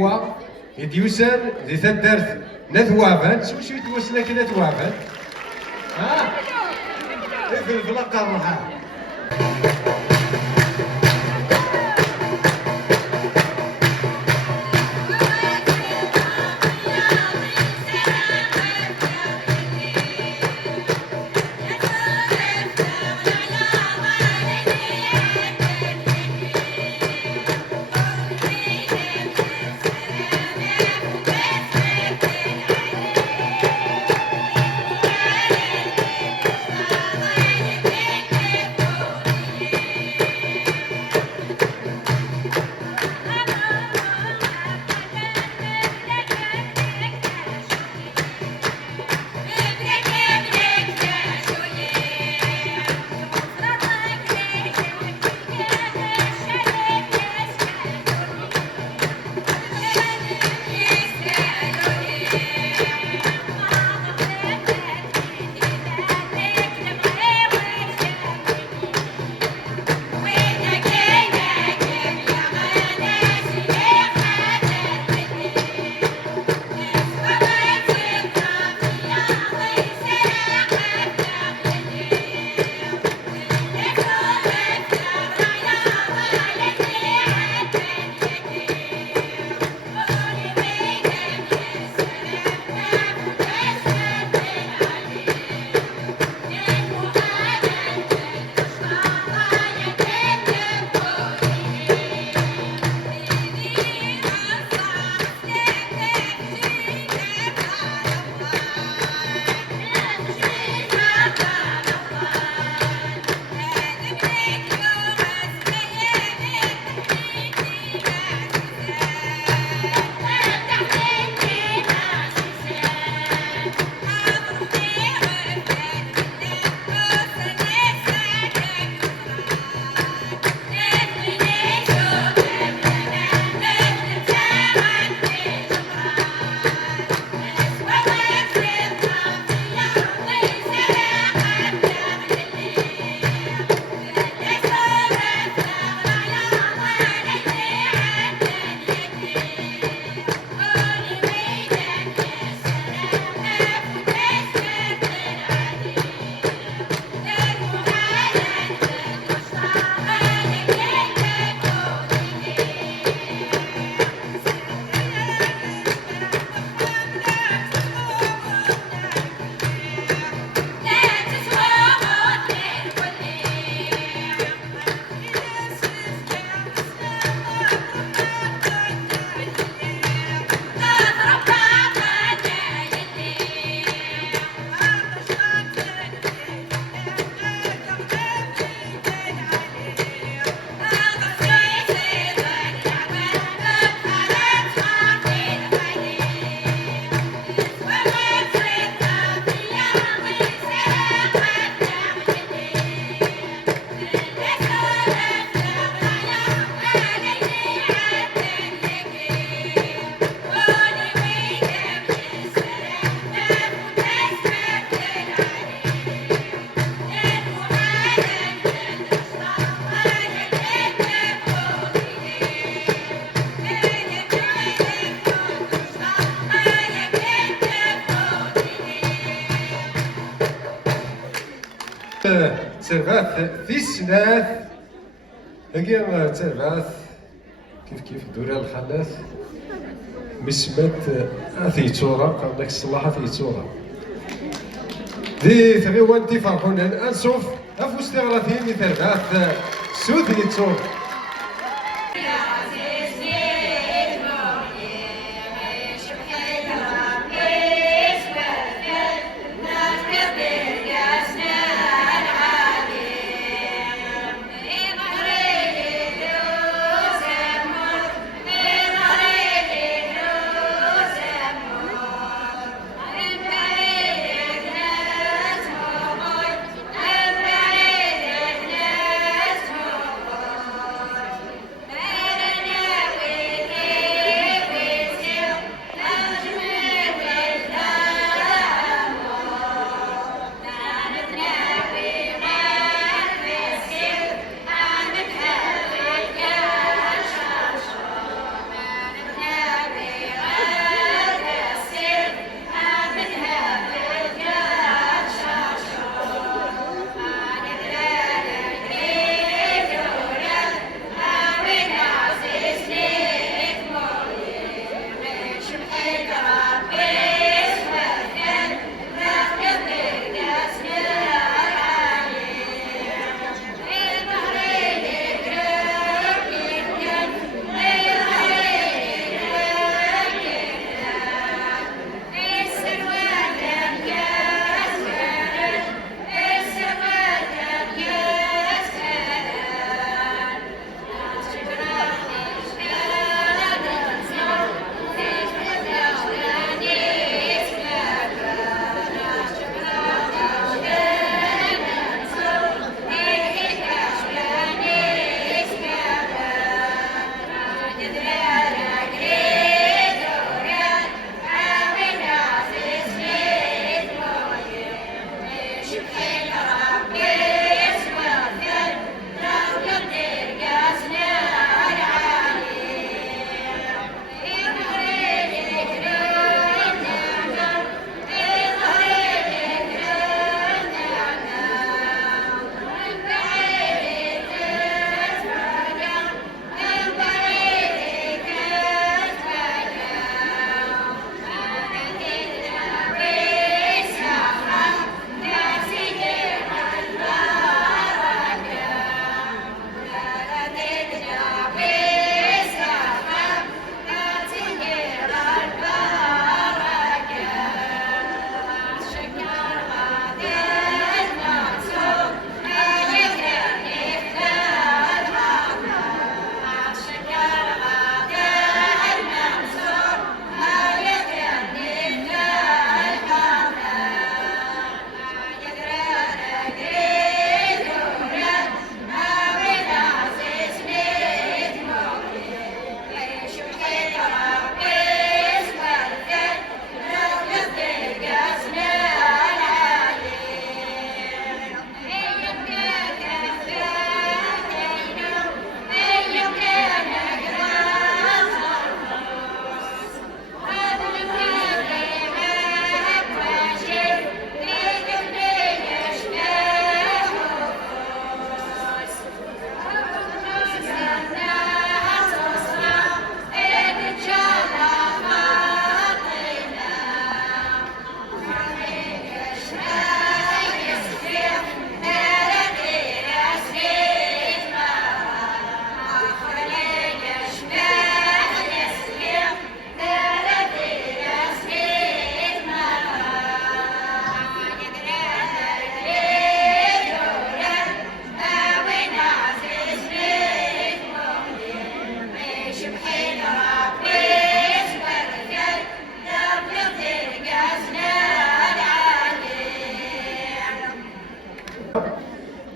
هو يديوسن دي تدرت نثوابن شو يتوسنا كده ثوابن ها في القرن ها ترباث في السناث هكي ترباث كيف دورها الخلاث مسمات ثيتورا قال داك الصلاح ثيتورا دي ثغيوان تيفرحون انسوف افوستغراثين ترباث سود ثيتورا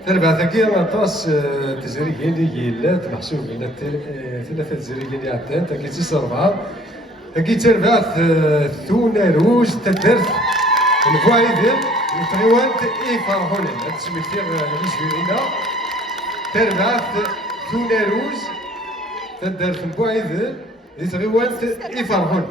تربع ثقيل طاس تزريقين اللي يلات محسوب من ثلاثة تزريقين اللي عدان تاكي تيس أربعة تاكي تربع ثونا روج تدرت الفوايدر وتغيوانت إيفارهون تسمي فيغ الجورينا تربع ثونا روج تدرت الفوايدر تغيوانت إيفارهون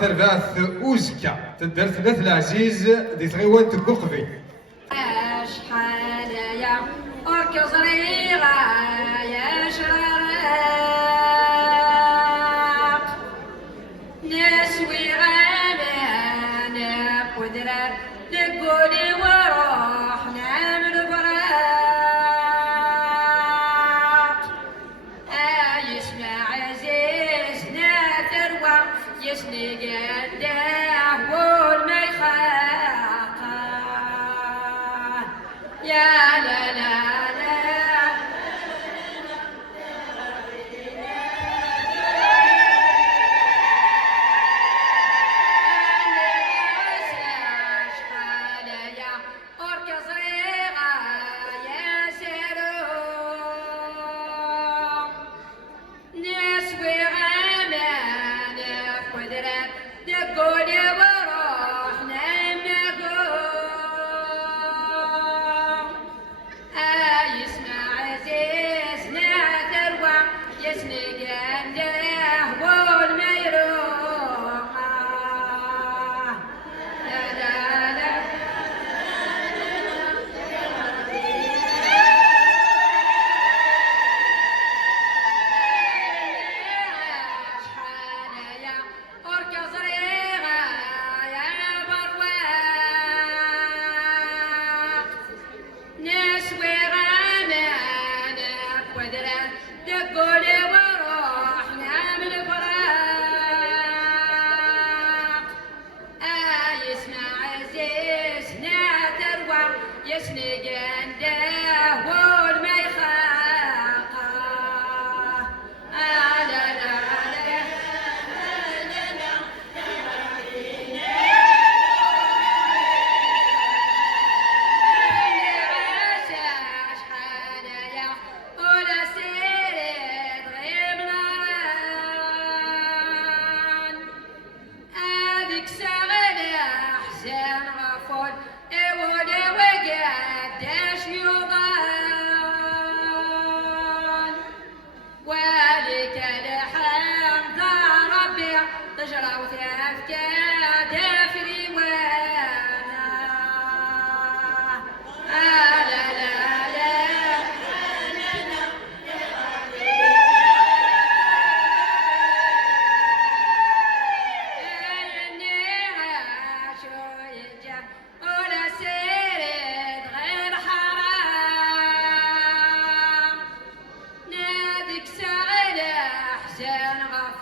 ثرباث اوزكا تدر ثلاث العزيز دي تغيوان تبوقفي شحال يا أرك صغيرة يا شرارق نسوي غامان قدرة نقولي وروح نعمل براق يسمع عزيزنا ثروة يسني قداه والميخاق يا لا لا لا شحال يا أرك صغيرة يا سيرو نسوي غامان قدرة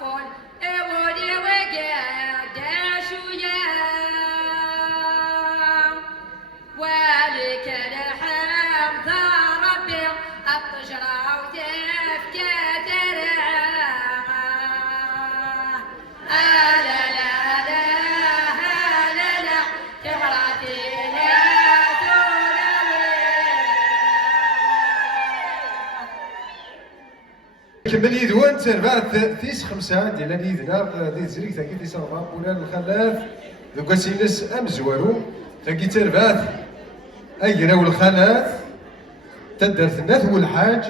فول ولي وقعد شوية ولك الحمد ربي الطجرة وتفكى ترعى لا لا لا لا لا تغرتي لا كمل يدوان تربعت تيس خمسة ديال اليدنا ديال زريك ثاكي تيس ربعة بولان الخلاف دوكا سينس أمزوارو ثاكي تربعت أجرا والخلاف تدرت الناس والحاج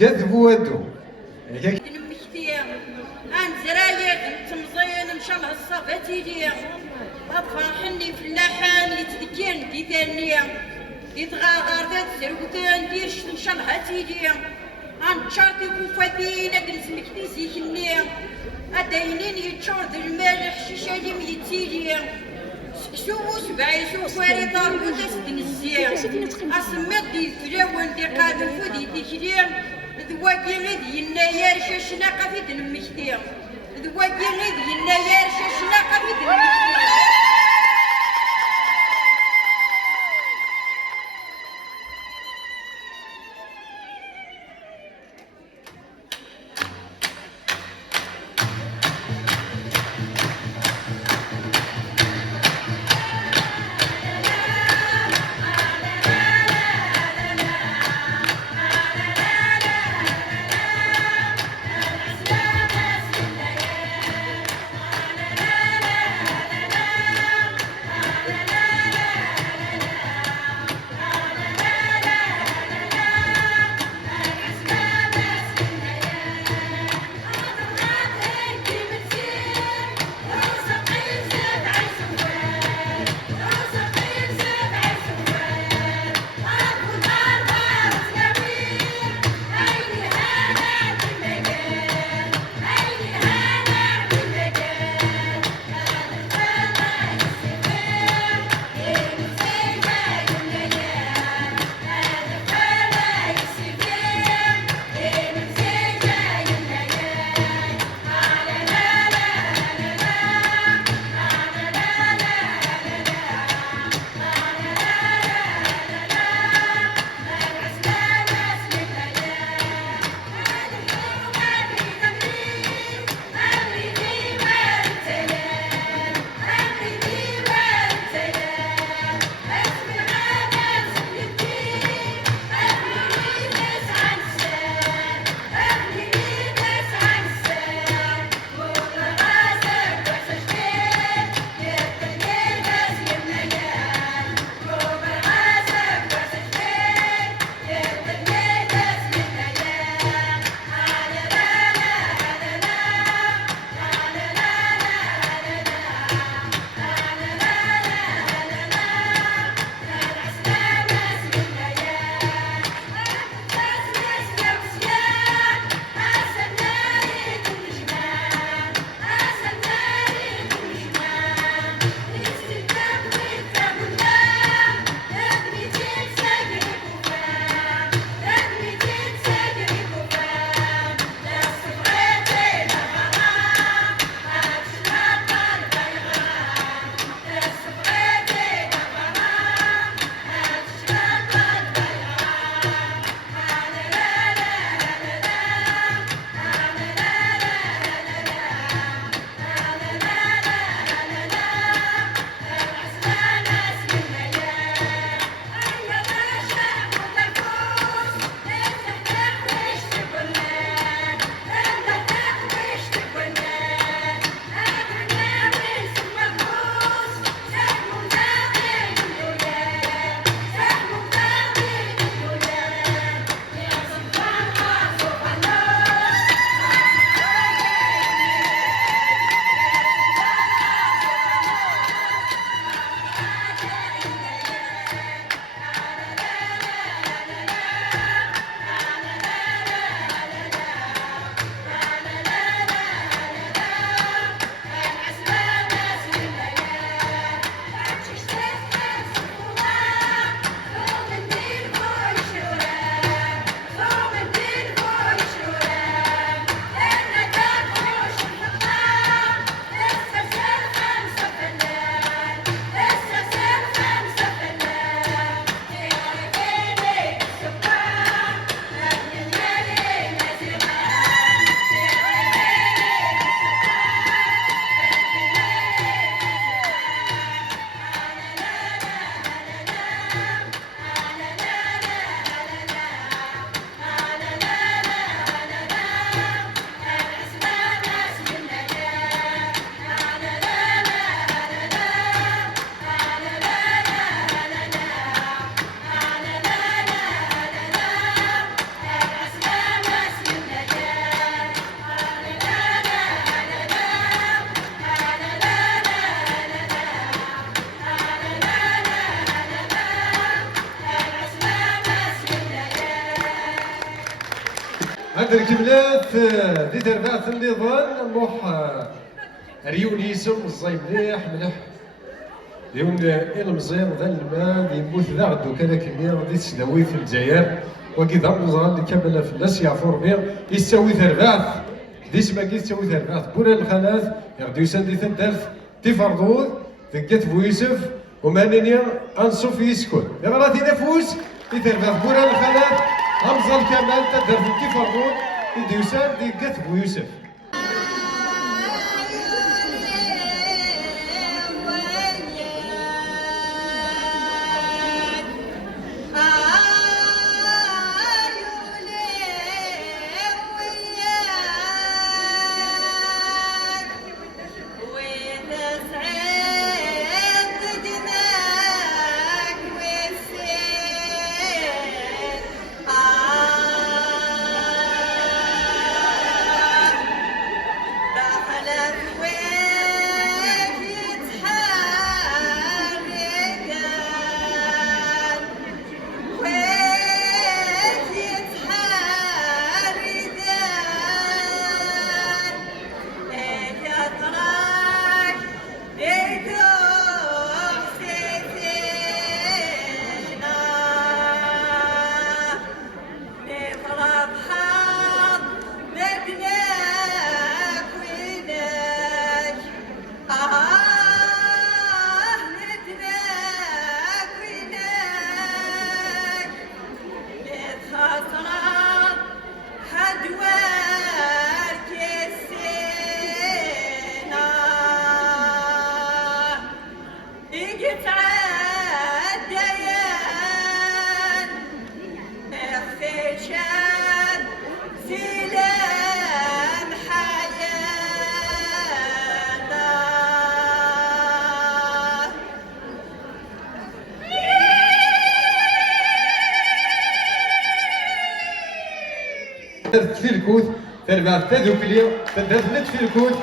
كذب ودو المشتية عن زراير تمزين ان شاء الله الصفاتي ليا فرحني في اللحن يتذكرن دي ثانية يتغاغر ذات زروتان ديش ان شاء الله هاتي ليا عن شرطي كوفاتي نجلس مكتيسي كنيا أدينين يتشور ذي المالح شيشالي ميتيليا سوو سبعي سوو واريطار وتسدن الزيا أسمت دي فلاون دي قادم فودي دي كليا ذواقي غيدي النايار شاشنا قفيد المكتيا ذواقي غيدي النايار شاشنا قفيد المكتيا هذا الكملات دي تربعت النظام موح ريون يسم الزي مليح مليح ريون المزير ذا المال يموت ذا عدو كذا كمية غادي تسداوي في الجزائر وكي ضرب نزران اللي كامل في الناس يعفور بير يساوي تربعت دي سما كي تساوي تربعت بولا الخانات يغدو يسان دي تندرت تفرضوذ تقات بويسف ومانينيا انصف يسكن يغراتي نفوس يتربعت بولا الخانات همزة كمال تدرت تفرضوذ يدو يسان تقات بويسف درت في الكوت تربع تذوكلي تدرت نت في الكوت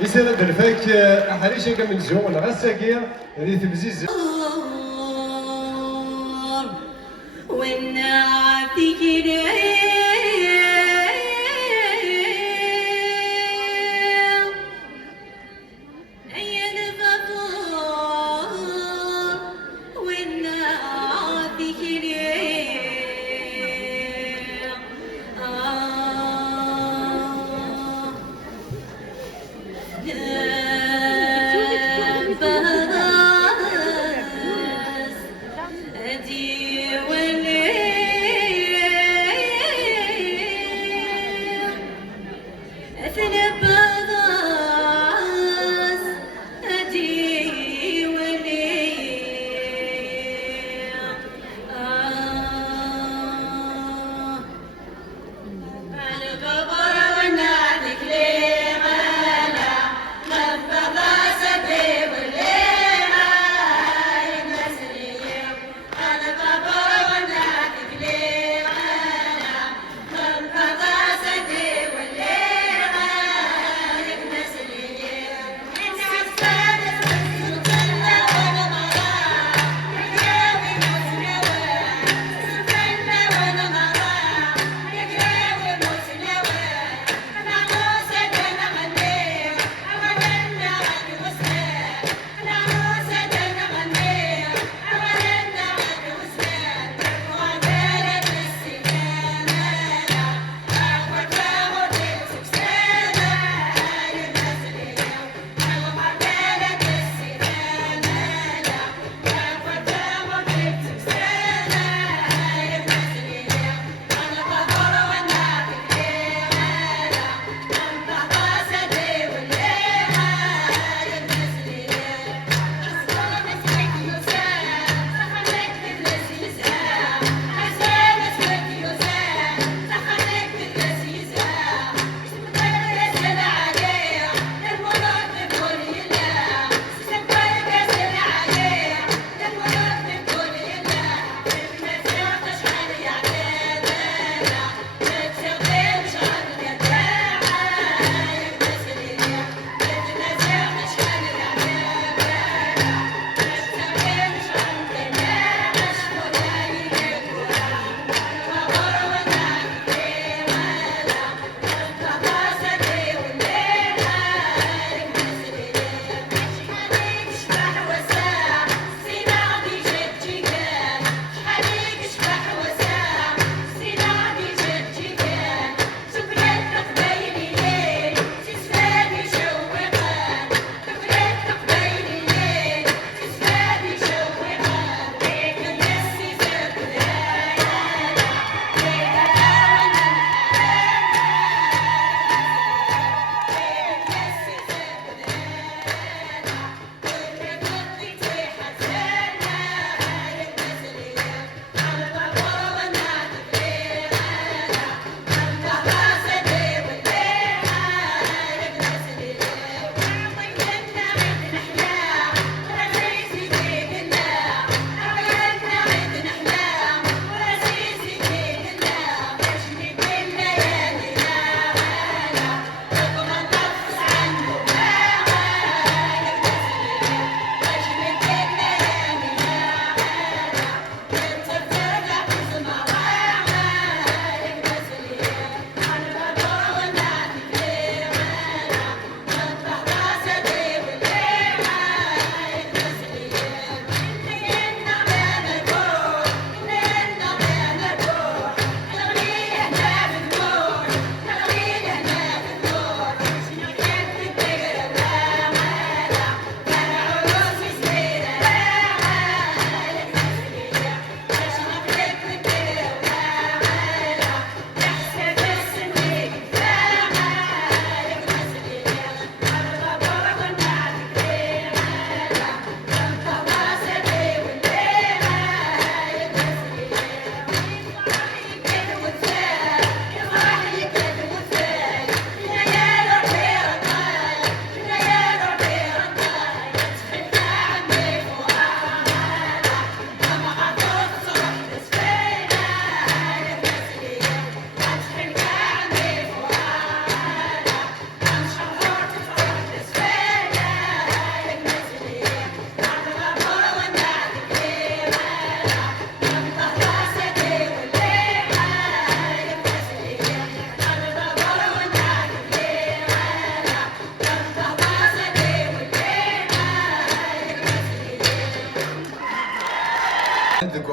يسال درفاك احريشه كمن زون غساكير هذه تبزيز والنعتك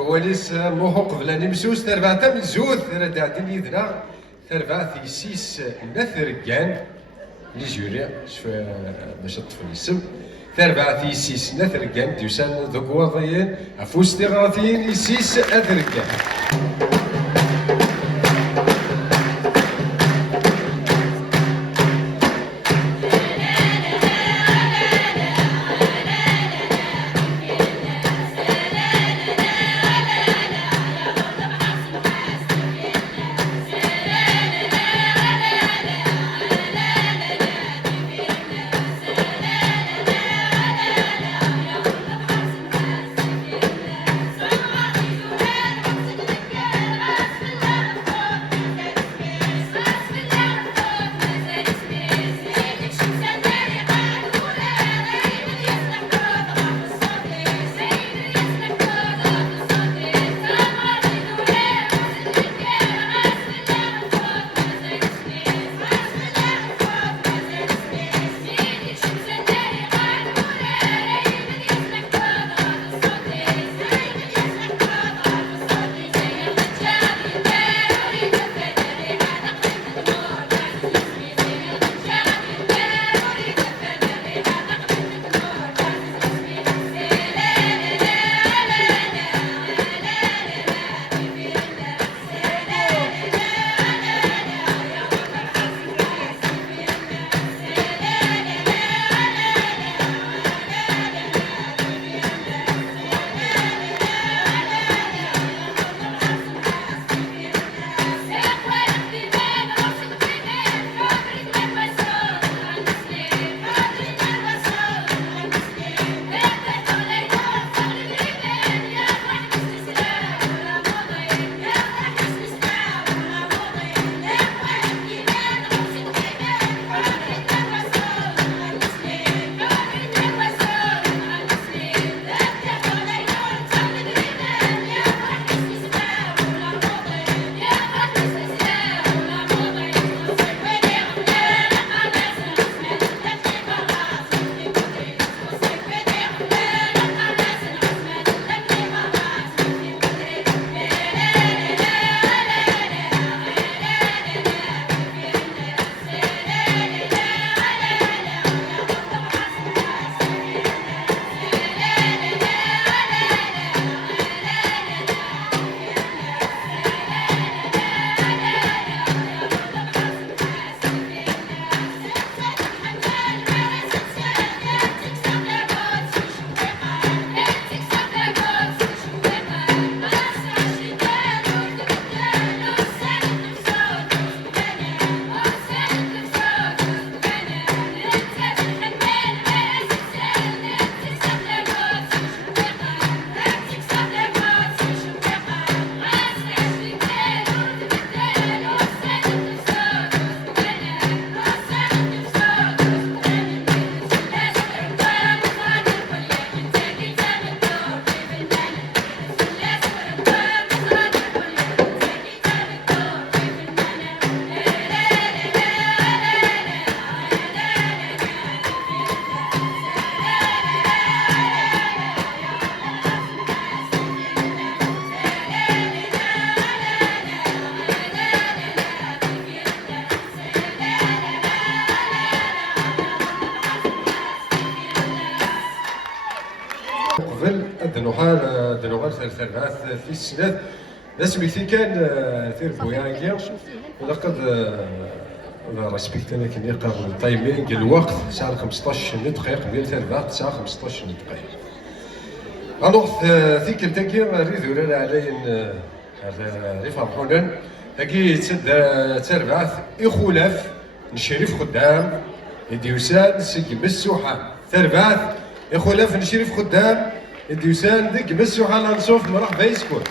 وليس موحوق فلاني مسوس تربع تم الزود راه عدل يدنا تربع ثيسيس نثرقان لي جوري شوف باش تطفل السم تربع ثيسيس نثرقان ديوسان ذوك وضيين عفوس تغاثين يسيس اثرقان. قبل دنوغال ثلاث في السنات ناس مثل كان ثير بوياكيا ولقد ريسبكت انا كني قبل التايمينغ الوقت ساعه 15 دقيقه قبل ثلاث ساعه 15 دقيقه. الوغ ذيك التاكي ريد ولا علين هذا فرحونا تاكي تربعث يخولف نشريف خدام يديوسان سيك بالسوحه تربعث يخولف نشريف خدام يديوسان ديك بالسوحه لا نشوف مرحبا يسكن.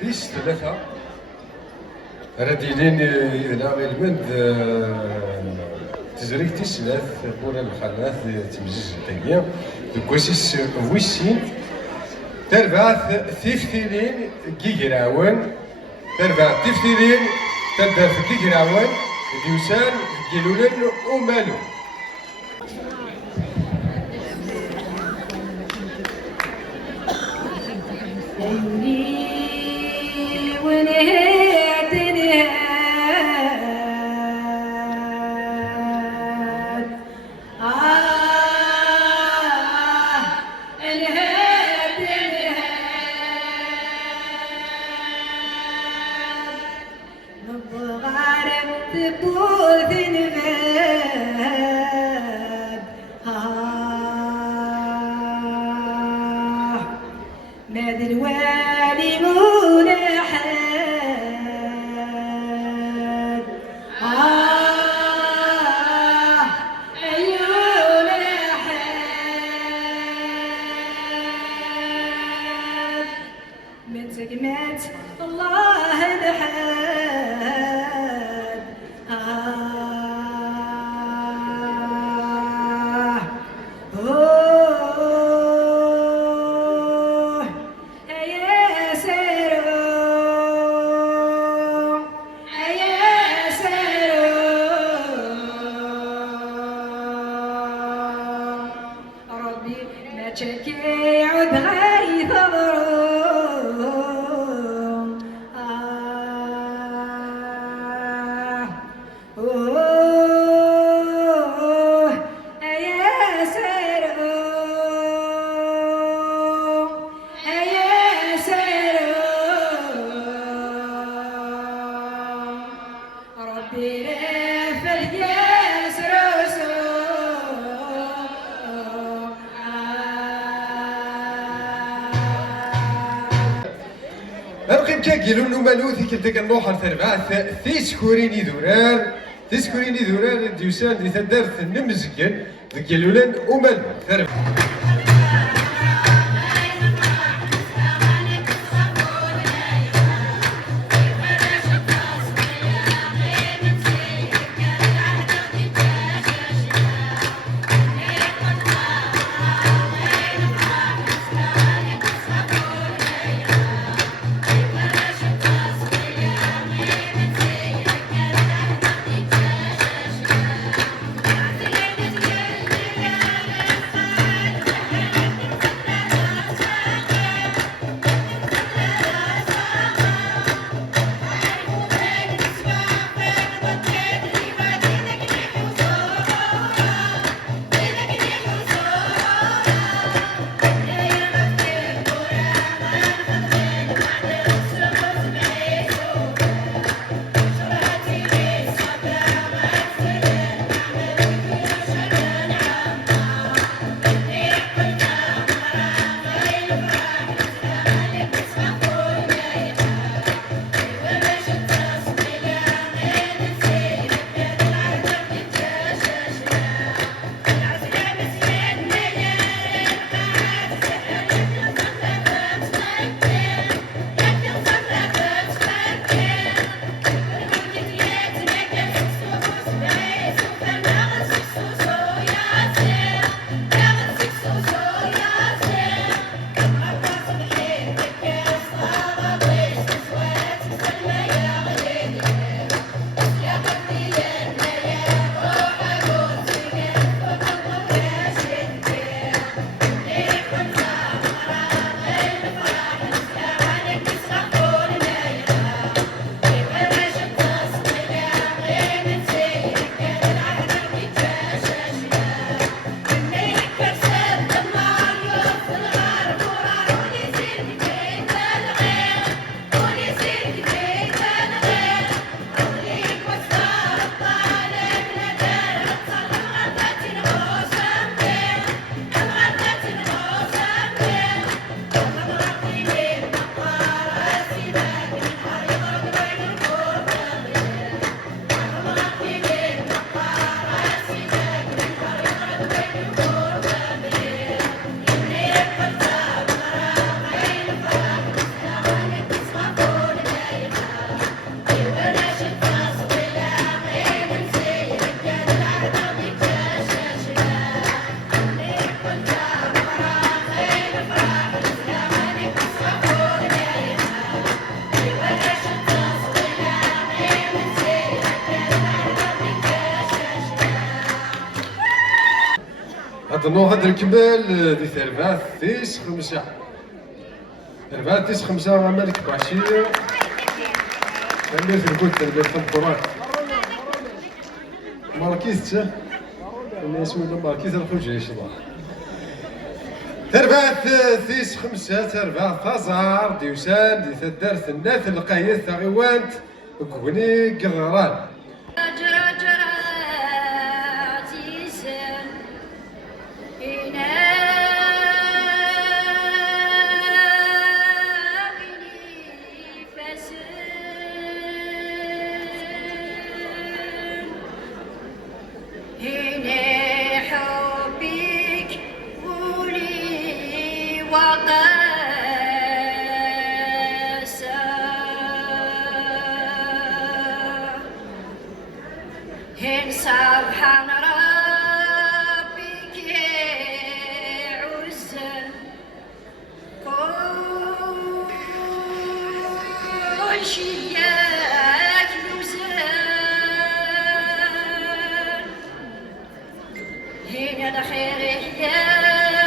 ثيس ثلاثة رديلين إذا غيلمند تزريك تسلاث بولا الخلاث تمزيز التقيا دوكواسيس ويسين تربع ثيفتيلين كيكراون تربع ثيفتيلين تبدا في كيكراون ديوسان كيلولين ومالو ماذا الوالي ملحد أيون أحد من سقمات الله نحد شكي عد غيث ضروم يا سرو يا سرو ربي رفل يسر أبقي كاكيلو نمالو ذيك الدقة النوحر تربع تيسكوريني ذوران ديوسان دي تدارت نمزكن ذيك اللولان ومالو تربع أظنو هاد الكمال دي ثربات تيس خمسة ثربات تيس خمسة مالك بعشية اللي في الكوت اللي في القرآن ماركيز الناس ولا ماركيز الخوج إن شاء الله ثربات تيس خمسة ثربات فازار ديوسان دي ثدارت الناس القاية ثغيوانت كوني قغران سبحان ربك عزة كل شيء يزال هنا الخير هي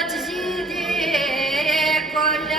تزيدي كل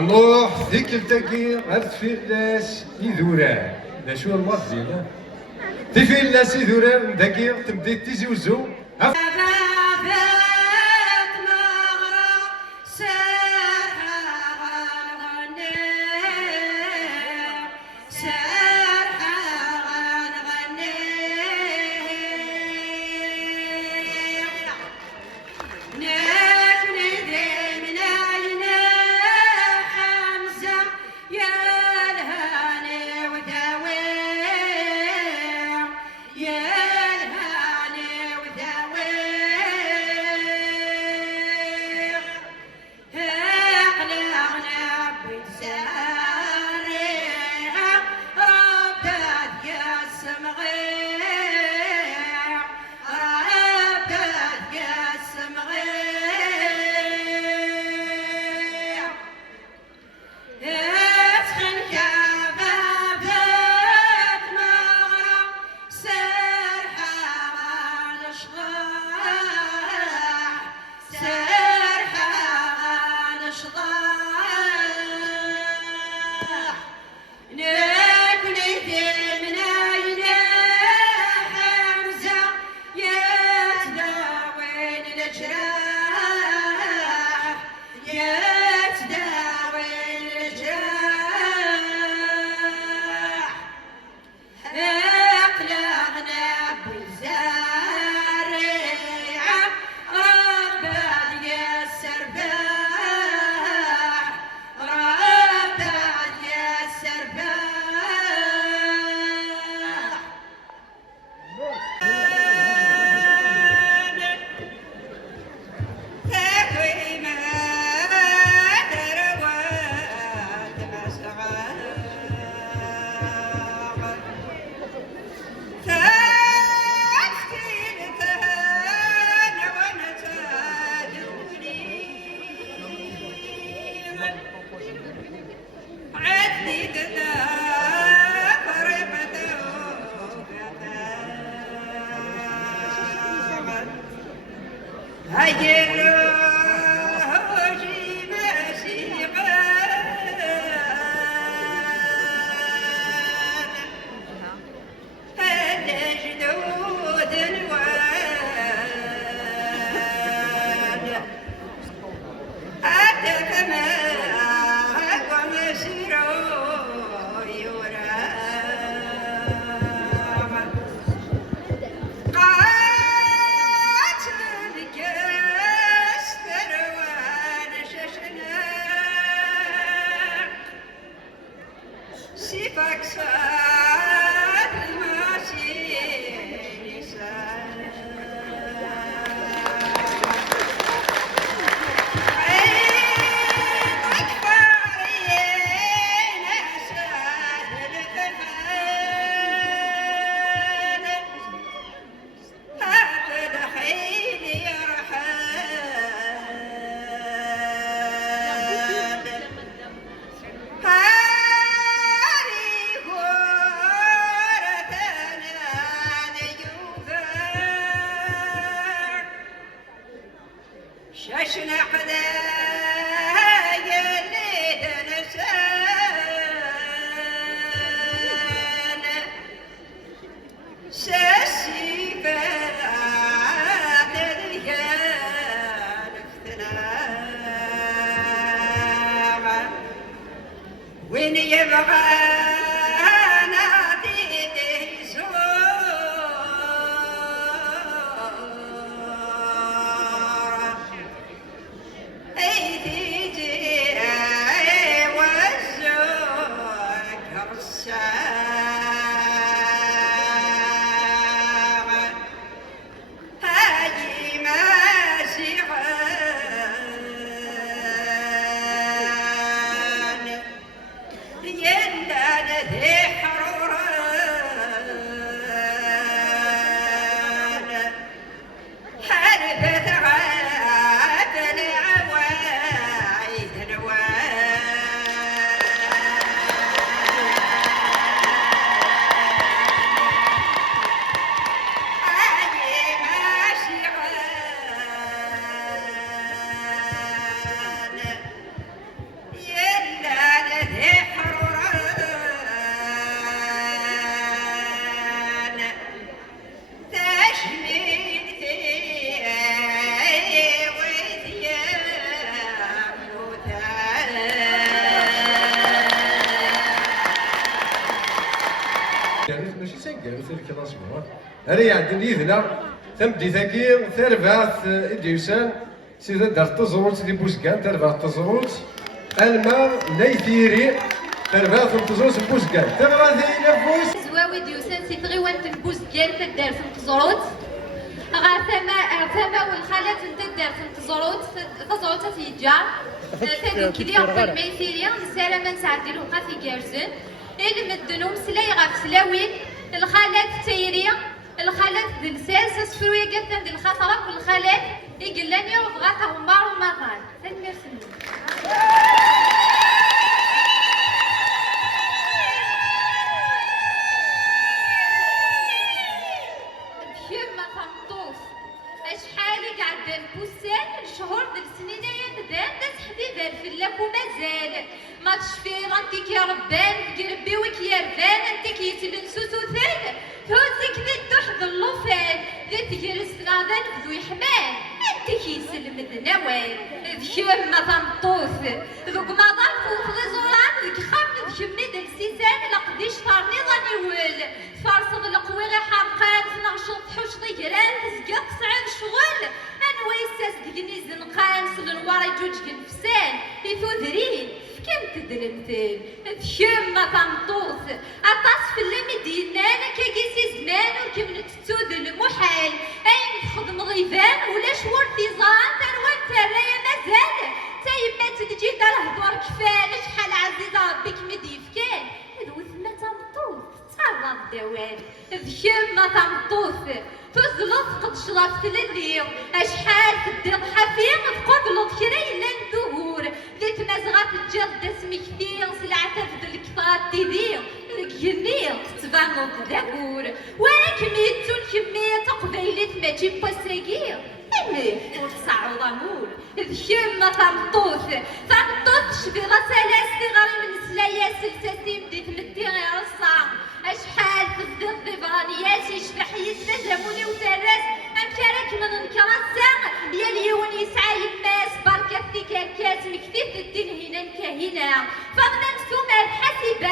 نروح ذيك التاكي غير تفيلاس يذوران لا شو المصدر تفيلاس يذوران ذاكي تبدي تيزي وزو سيفك ساد الماشي شاشنا قدايا اللي دنسانا شاشي فات الرجال افتنا وين يبغى ماشي سنقال ذلك الأصبر أنا عندي يذنا تمدي ثاكي ثربات إديوسان سيدا دار تزروت دي بوسكان تربات تزروت الماء ليثيري تربات تزروت بوسكان تغرى ذي نفوس زواوي ديوسان سي تغيوان تنبوسكان تدار تزروت غاثما والخالات تدار تزروت تيجار تدين كدي أقل ميثيريا نسالة من ساعة ديالو قا في كارسن المدنوم سلاي غاف سلاوين الخالات تيريا الخالات دنساس سفرويا قالت دي الخطرة والخالات يقلاني وبغات غمار ومطار ميرسي كيما تمطوس اشحالي قاعدة نبوسان الشهور د السنين يندان داس حديدة الفلاك ومازال ما تشفير انتيك يا ربان قربي وك يا ربان انتيك يتلنسوسو ثان توزك ذي الدحض اللوفان ذي تجلس ناضان بذو يحمان انتيك يسلم ذنوان كيما تمطوس ذوك ما ضعفو في غزوران ذيك خام ذيك ميد السيسان لقديش طارني ظني ول فارصد القويغي حرقان نغشط حوش ضيران تزقط تسعين شغل انويساس ديكني زنقان سلن ورا جوج كنفسان يثودرين كم تدلمتين كيما تمطوس اطاس في اللي دينانا كيسي زمان وكم نتسود المحال اين تخدم ضيفان ولا شور تيزان تروان ترايا مازال تايما تجي دار هدور كفان شحال عزيزه ربك مديف كان هذو ثما تمطوس تعرض دوان كيما تمطوس تزلط قد شرفت لليو اشحال تدير حفيظ تقبلط كري لن دهور ذيت مزغات الجرد اسمي كثير سلعة تفضل الكثرات تذير الجنير تتبانو الذكور وانا كميتون كمية قبيلة ما تجيب بساقير امي وتصعو ضمور كيما تمطوث شبيرة سلاسي غير من سلايا سلساسي بديت مدي غير الصعب اشحال تبدأ الضفرانيات يشبح يتنجموني وتراس امشارك من الكراسة يا اليون يسعى يماس بركة كالكاس مكتب الدين هنا كهنا فضلا سوما الحسيبة